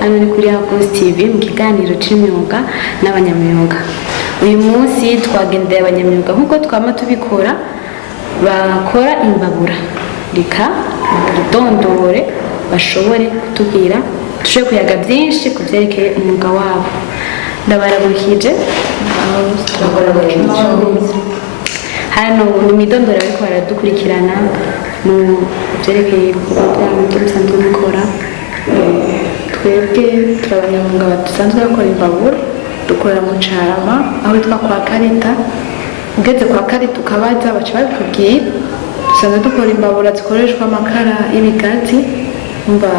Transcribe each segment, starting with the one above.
hano ni kuri Hakuzi TV mu kiganiro c'imyuga n'abanyamyuga. Uyu munsi twagendeye abanyamyuga nkuko twama tubikora bakora imbabura. Reka dondore bashobore kutubwira tuje kuyaga byinshi kuvyerekeye umwuga wabo. Ndabarabukije hano ni midondoro ariko baradukurikirana mu byerekeye ibikorwa byo bisanzwe bikora. Twebwe turabanyamwuga badusanzwe bakora imbabura, dukorera mu Carama aho bitwa kwa Karita. Ugeze kwa Karita ukabaza baca babikubwira. Dusanzwe dukora imbabura zikoreshwa amakara y'ibigazi. Umva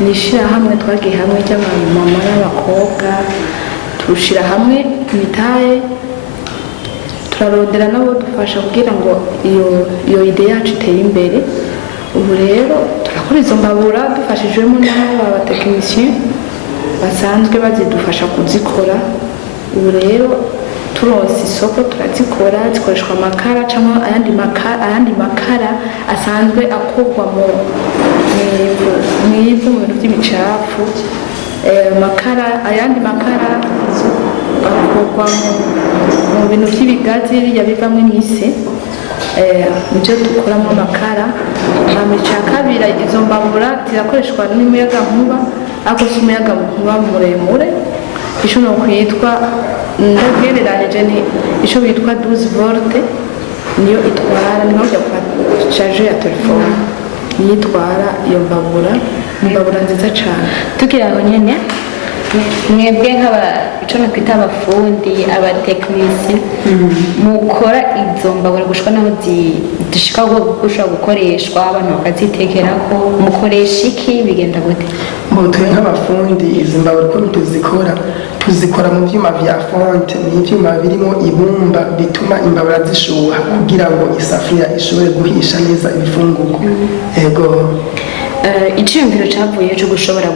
ni shirahamwe twagiye hamwe ry'abamama n'abakobwa, tushira hamwe imitahe, turarondera nabo dufasha kugira ngo iyo ide yacu itere imbere. Ubu rero turakora izo mbabura dufashijwemo n'abatekinisiye basanzwe bazidufasha kuzikora. Ubu rero turonse isoko turazikora, zikoreshwa amakara cyangwa ayandi makara asanzwe akorwa mu bintu by'imicafu. Ayandi makara akorwa mu bintu by'ibigazi yabivamo imise, nibyo dukoramo amakara. Hamica kabira izo mbabura zirakoreshwa n'umuyaga nkuba, ariko si umuyaga nkuba muremure, ico no kwitwa ndagereranije ni ico bitwa 12 volt, niyo itwara niho kujya kwa charge ya telefone, niyo itwara iyo mbabura nziza cyane. Tukiri aho nyene mwebwe nk'aba ico no kwita abafundi abatekinisi mukora izo mbabura gushika naho zishika gushaka gukoreshwa abantu bakazitekerako, mukoresha iki bigenda gute? Twe nk'abafundi izi mbabura uko tuzikora mu vyuma vya fonte, n'ivyuma birimo ibumba bituma imbabura zishuha kugira ngo isafuriya ishobore guhisha neza ibifungurwa. Ego iciyumviro cavuye cyo gushobora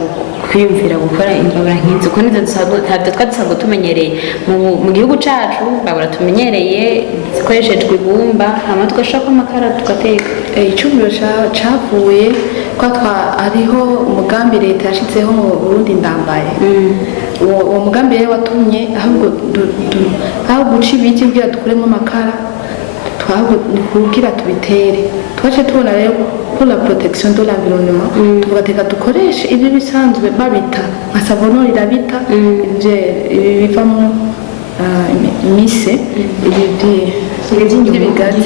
kwiyumvira gukora imbabura nk'izi kuko nizo twadusanzwe tumenyereye mu gihugu cacu. Imbabura tumenyereye zikoreshejwe ibumba, hama tugashaka amakara tugateka. Iciyumviro cavuye ko ariho umugambi leta yashizeho mu Burundi ndambaye. Uwo mugambi rero watumye aho guca ibiti kugira dukuremo amakara kugira tubitere. Twaje tubona rero pour la protection de l'environnement tugateka dukoreshe ibyo bisanzwe babita nka savonori irabita ibi bivamo imise, ibigazi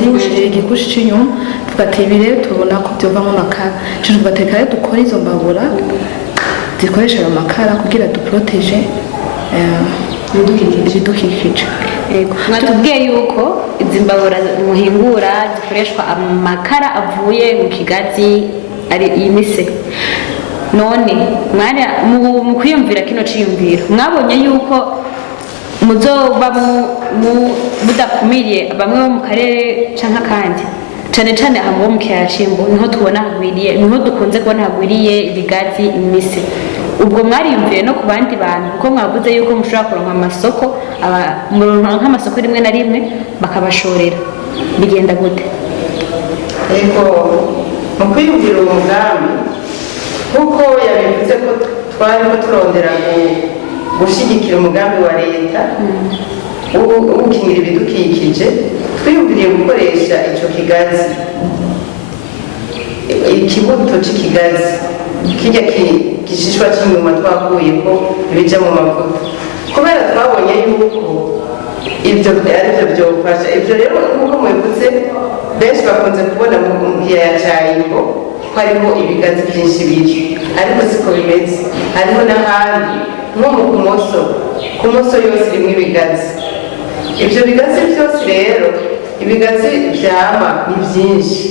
igikushi cy'inyuma, tugateka ibi rero tubona ko byovamo amakara. Tugateka rero dukora izo mbabura zikoresha ayo makara kugira duproteje ibidukikije. Mwatubwiye yuko izi mbabura muhingura zikoreshwa amakara avuye mu kigazi ari imise. None mu kwiyumvira kino ciyumviro mwabonye yuko muzoba mudakumiriye bamwe bo mu karere canke kandi cane aha mu kiyaya c'Imbo niho tubona hagwiriye, niho dukunze kubona hagwiriye ibigazi imise. Ubwo mwariyumviye no ku bandi bantu kuko mwavuze yuko mushobora kuronka amasoko, nk'amasoko rimwe na rimwe bakabashorera, bigenda gute? Ego mu kwiyumvira uwo mugambi kuko yabivuze ko twariko turondera gushigikira umugambi wa leta ugukingira ibidukikije, twiyumviriye gukoresha ico kigazi, ikibuto c'ikigazi kijya gishishwa cy'inyuma twakuye ko bija mu mavuta, kubera twabonye yuko ibyo ari byo byofasha. Ibyo rero nkuko mwivuze benshi bakunze kubona mu kiyaya ca Imbo ko hariho ibigazi byinshi biri, ariko siko bimeze. Hariho n'ahandi nko mu kumoso yose irimo ibigazi. Ibyo bigazi byose rero ibigazi vyama ni byinshi.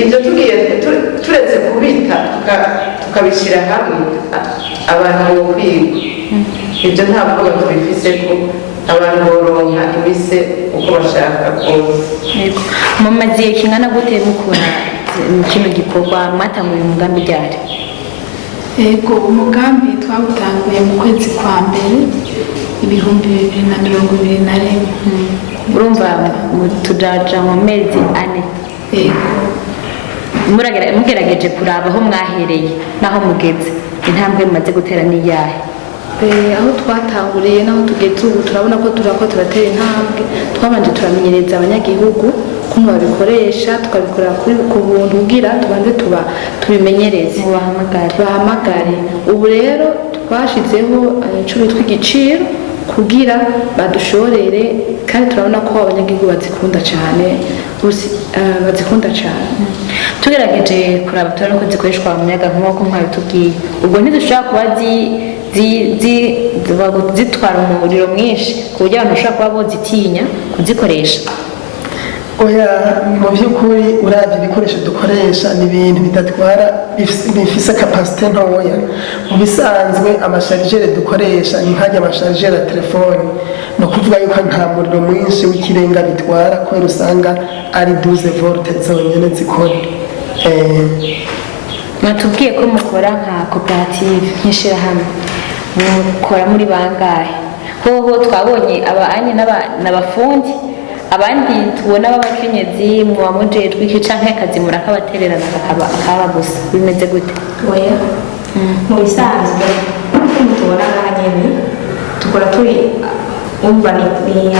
Ibyo tugiye turetse kubita tukabishira hamwe abantu bo kwiga, ibyo ntabwo tubifise ko abantu boronka imise uko bashaka kose. Mumaze kingana gute mukora kino gikorwa mwatanguye umugambi ryari? Ego umugambi twawutanguye mu kwezi kwa mbere 2021. Urumva tujaja mu mezi 4. Mugerageje kuraba aho mwahereye naho mugeze intambwe mumaze gutera n'iyahe? aho twatanguriye n'aho tugeze ubu turabona ko turatera intambwe. Twabanje turamenyereza abanyagihugu ukuntu babikoresha, tukabikorera ku buntu kugira tubanze tubimenyereze, bahamagare. Ubu rero twashizeho icumi tw'igiciro kugira badushorere, kandi turabona ko abanyagihugu bazikunda cyane. Tugerageje kuraba turabona ko zikoreshwa mu muyaga nkuba ko mwabitubwiye, ubwo ntidushobora kuba zitwara umuriro mwinshi ku buryo abantu bashobora kuba bozitinya kuzikoresha? Oya, mu by'ukuri uravye ibikoresho dukoresha ni ibintu bidatwara, bifise kapasite ntoya. Mu bisanzwe amasharijere dukoresha ni nk'ajya amasharijere ya telefone, ni ukuvuga yuko nta muriro mwinshi w'ikirenga bitwara, kubera usanga ari 12 volte zonyene zikora. Mwatubwiye ko mukora nka koperative nk'ishirahamwe, mukora muri bangahe? Hoho twabonye abanye n'abafundi, abandi tubona b'abakenyezi muba mujejwe iki canke akazi murakabatererana akaba gusa, bimeze gute? Oya, mu bisanzwe tubona ngaha nyene tukora turi umva ni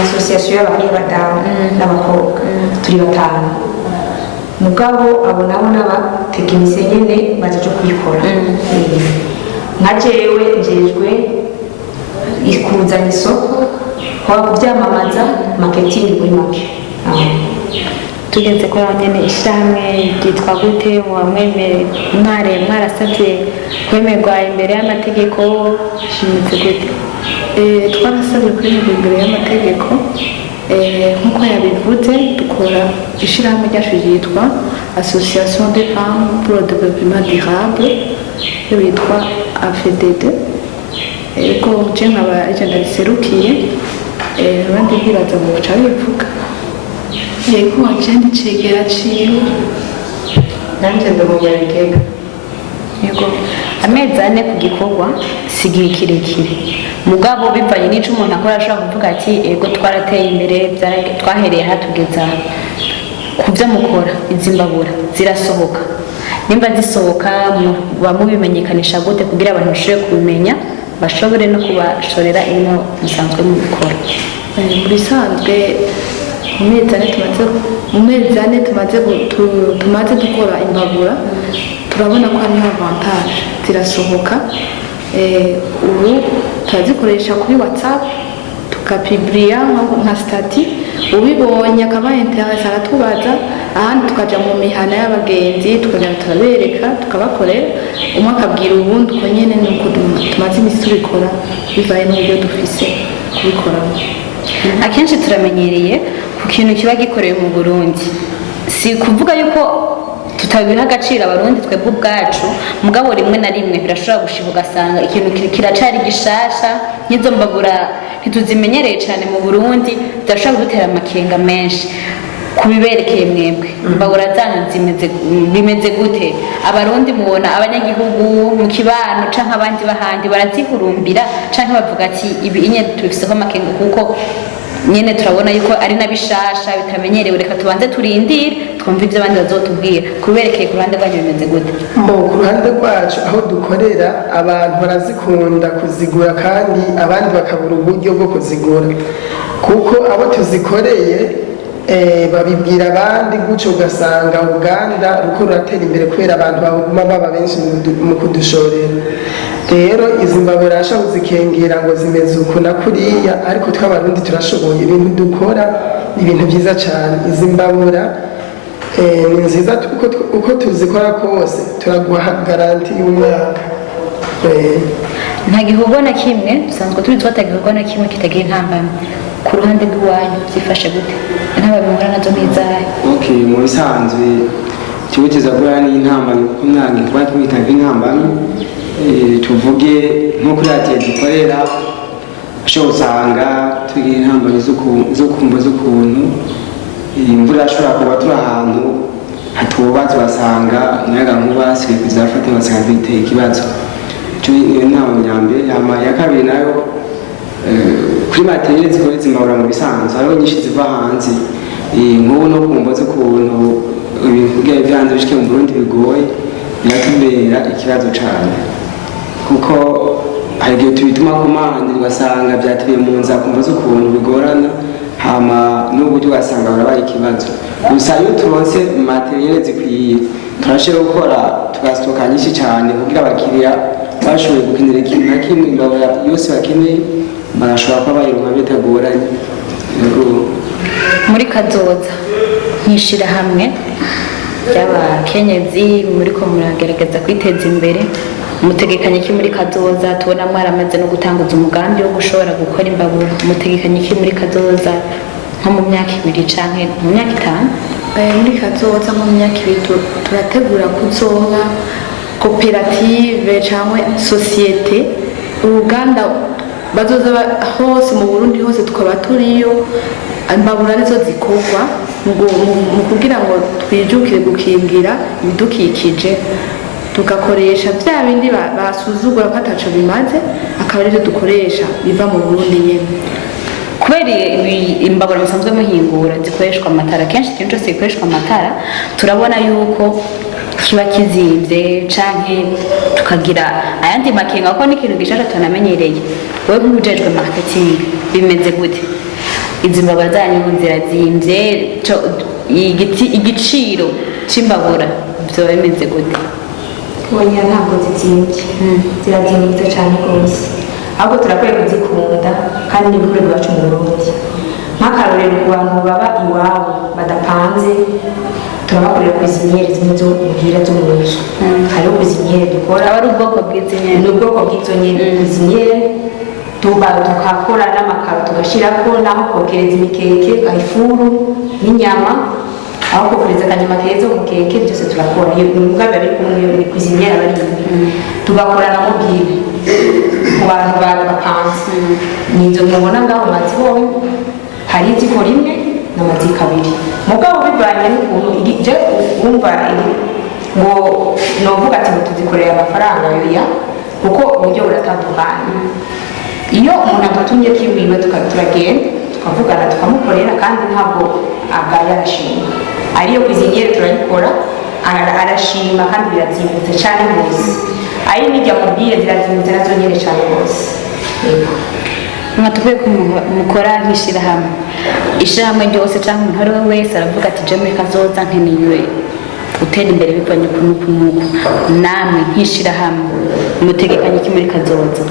association y'abadamu n'abakobwa, turi batanu. Mugabo abo nabo n'abatekinisiye nyene baje kuyikora. Nka jewe njejwe ikuzana isoko, kubyamamaza, marketing muri make. Tugeze kuri nyene ishirahamwe ryitwa gute? Mwarasabye kwemerwa imbere y'amategeko, shimetse gute? Twarasabye kwemerwa imbere y'amategeko, nk'uko yabivuze. Dukora ishirahamwe ryacu ryitwa Association des femmes pour le développement durable, yitwa AFDD. Ego je nkaba agenda riserukiye, abandi bibaza mu buca bivuga. Yego agenda cegera ciwe, nanje ndi umunyabigega. Yego, amezi 4 ku gikorwa si igihe kirekire, mugabo bivanye n'ico umuntu akora ashobora kuvuga ati ego twarateye imbere, twahereye hatugeza ku byo mukora. Izi mbabura zirasohoka, nimba zisohoka mubimenyekanisha gute kugira abantu bashobore kubimenya, bashobore no kubashorera ino musanzwe mubikora? Muri bisanzwe mu mezi ane tumaze dukora imbabura, turabona ko hariho avantage, zirasohoka. Ubu turazikoresha kuri WhatsApp, tukapibriya nka stati, ubibonye akaba interesse aratubaza, ahandi tukaja mu mihana y'abagenzi tukagenda turabereka, tukabakorera, umwe akabwira ubundi uko nyene nuko tumaze imisi tubikora, bivaye n'uburyo dufise kubikoramo. Akenshi turamenyereye ku kintu kiba gikorewe mu Burundi, si kuvuga yuko tutabiha agaciro abarundi twebwe ubwacu, mugabo rimwe na rimwe birashobora gushika ugasanga ikintu kiracari gishasha. Nk'izo mbabura ntituzimenyereye cyane mu Burundi, birashobora gutera amakenga menshi. Kubiberekeye mwebwe, imbabura zanyu bimeze gute? Abarundi mubona abanyagihugu mu kibano canke abandi bahandi barazihurumbira canke bavuga ati ibi nyene tubifiseho amakenga kuko nyene turabona yuko ari nabishasha bitamenyerewe, reka tubanze turindire twumva ivyo abandi bazotubwira? Kuberekeye ku ruhande rwanyu bimeze gute? Ku ruhande rwacu aho dukorera, abantu barazikunda kuzigura kandi abandi bakabura uburyo bwo kuzigura, kuko abo tuzikoreye babibwira abandi, gutyo ugasanga uruganda ruko ruratera imbere kubera abantu baguma baba benshi mu kudushorera. Rero izi mbabura arashaka kuzikengera ngo zimeze uku na kuriya, ariko tw'abarundi turashoboye, ibintu dukora ni ibintu byiza cyane. Izi mbabura ni nziza, uko tuzikora kose turaguha garanti y'umwaka. Nta gikorwa na kimwe dusanzwe turi twatagikorwa na kimwe kitagira intambamyi. Ku ruhande rw'iwanyu byifashe gute? Intambamyi muhura nazo n'izahe? Okay, mu bisanzwe kibuteza ko ari intambamyi kuko mwange twatwitaga intambamyi. Tuvuge nko kuri ati dukorera, ashobora usanga tugira intambamyi zo kumva z'ukuntu imvura ashobora kuba turi ahantu hatubatse, basanga umuyaga nkuba sigaye kuzafata, basanga biteye ikibazo. Niyo ntambamyi ya mbere. Ya kabiri nayo kuri materiyeri zikoretse imbabura mu bisanzwe hariho nyinshi ziva hanze, nk'ubu no kumva z'ukuntu ibintu byayo byanze bishike mu Burundi bigoye, biratubera ikibazo cyane. kuko hari igihe tubituma ku mandi ugasanga byatiriye mu nzira kumva z'ukuntu bigorana hama n'uburyo ugasanga barabaye ikibazo. Gusa iyo turonse materiyeri zikwiye turashobora gukora tugasitoka nyinshi cyane kugira abakiriya bashoboye gukenera ikintu na kimwe imbabura yose bakeneye barashobora kuba bayironka bitagoranye. Muri kazoza nk'ishirahamwe ry'abakenyezi muriko muragerageza kwiteza imbere, mutegekanye iki muri kazoza? Tubona mwaramaze no gutanguza umugambi wo gushobora gukora imbabura, mutegekanye iki muri kazoza nko mu myaka 2 canke mu myaka 5? Muri kazoza nko mu myaka 2 turategura kuzoba koperative cyangwa sosiyete, uruganda bazoza hose mu Burundi hose tukaba turiyo, imbabura nizo zikorwa mu kugira ngo twijukire gukingira ibidukikije, tugakoresha bya bindi basuzugura ko ataco bimaze, akaba arivyo dukoresha biva mu Burundi nyene. Kubera imbabura musanzwe muhingura zikoreshwa amatara, kenshi ikintu cyose gikoreshwa amatara turabona yuko kiba kizimvye canke tukagira ayandi makenga kuko n'ikintu gishasha tunamenyereye. Wewe nk'ujejwe marketing bimeze gute? Izi mbabura zanyu zirazimvye, igiciro c'imbabura byo bimeze gute? Oya ntabwo zizimvye, zirazimbye cyane rwose, ahubwo turakwiye kuzikunda kandi n'ibikorwa iwacu mu Burundi. Nk'akarorero ku bantu baba iwabo badapanze, turabakorera kwizinyeri zimwe zo muhira zo mu nzu. Hariho kwizinyeri dukora, aba ari ubwoko bw'izinyeri, ni ubwoko bw'izo nyeri kwizinyeri tukakora n'amakaro tugashirako n'aho kokereza imikeke, ifuru n'inyama, aho kokereza akanyama keza umukeke, byose turakora. Iyo umugambi bari kumwe kwizinyeri abari tugakora na mobile ku bantu bapanze. Nizo mubona ngaho mazibonye, hari izikora imwe n'amazika abiri, mugabo bivanye n'ukuntu je wumva ngo novuga ati tuzikorera amafaranga yoya, kuko uburyo buratandukanye. Iyo umuntu adutumye kiwiwe turagenda tukavugana tukamukorera, kandi ntabwo agaya arashima. Ariyo kwizinyeri turayikora arashima kandi birazimbutse cyane rwose. Ari n'ijya mubwire zirazimbutse nazo nyene cyane rwose. Mwatukuye ko mukora nk'ishirahamwe, ishirahamwe ryose cyangwa umuntu ari we wese aravuga ati je muri kazoza nkeneye gutera imbere bivanye ku nuku, namwe nk'ishirahamwe mutegekanye iki muri kazoza?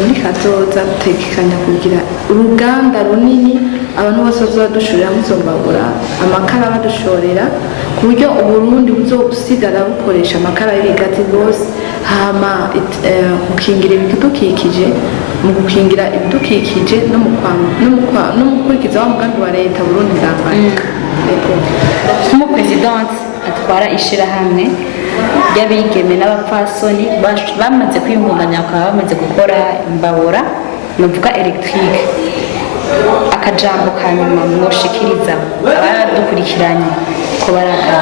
Muri kazoza dutegekanya kugira uruganda runini, abantu bose bazodushorera izo mbabura, amakara badushorera, ku buryo Uburundi buzosigara bukoresha amakara y'ibigazi rwose. Hama gukingira ibidukikije, mu gukingira ibidukikije no mu gukurikiza wa mugambi wa leta Burundi ndambaye. Nk'umupresidente atwara ishirahamwe ry'abigeme n'abapfasoni bamaze kwiyungunganya, bakaba bamaze gukora imbabura novuga electrique, akajambo ka nyuma mwoshikiriza abadukurikiranye ko baraka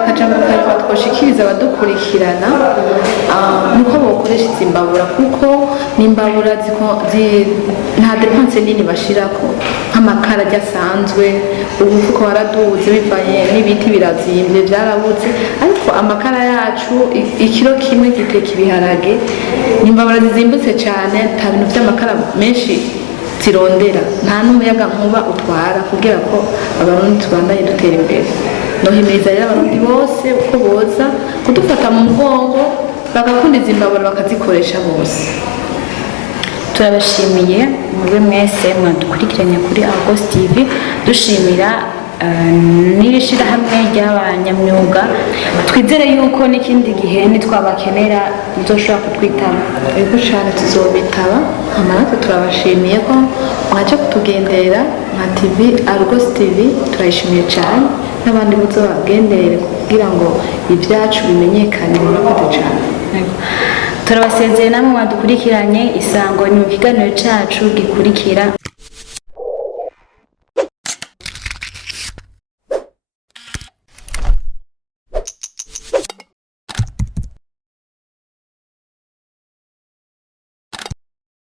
akajambo ka twoshikiriza abadukurikirana nuko bokoresha izi mbabura, kuko ni imbabura nta depense nini bashirako nk'amakara asanzwe. Ubu kuko waraduze bivanye n'ibiti birazimbye byarabuze, ariko amakara yacu ikiro kimwe giteka ibiharage. Ni imbabura zizimbutse cyane, nta bintu by'amakara menshi zirondera, nta n'umuyaga nkuba utwara, kugira ko abarundi tubandanye dutera imbere. Nohimiriza rero abarundi bose uko boza kudufata mu mugongo bagakunda izi mbabura bakazikoresha bose. Turabashimiye mube mwese mwadukurikiranye kuri Argos TV, dushimira n'ishirahamwe ry'abanyamyuga. Twizere yuko n'ikindi gihe nitwabakenera muzoshobora kutwitaba. Ego cyane tuzobitaba. Amanota turabashimiye ko mwaje kutugenderera nka TV Argos TV, turayishimiye cyane, n'abandi muzobagenderere kugira ngo ibyacu bimenyekane. Murakoze cyane. Turabasezeye namwe mwadukurikiranye. Isango ni mu kiganiro cyacu gikurikira.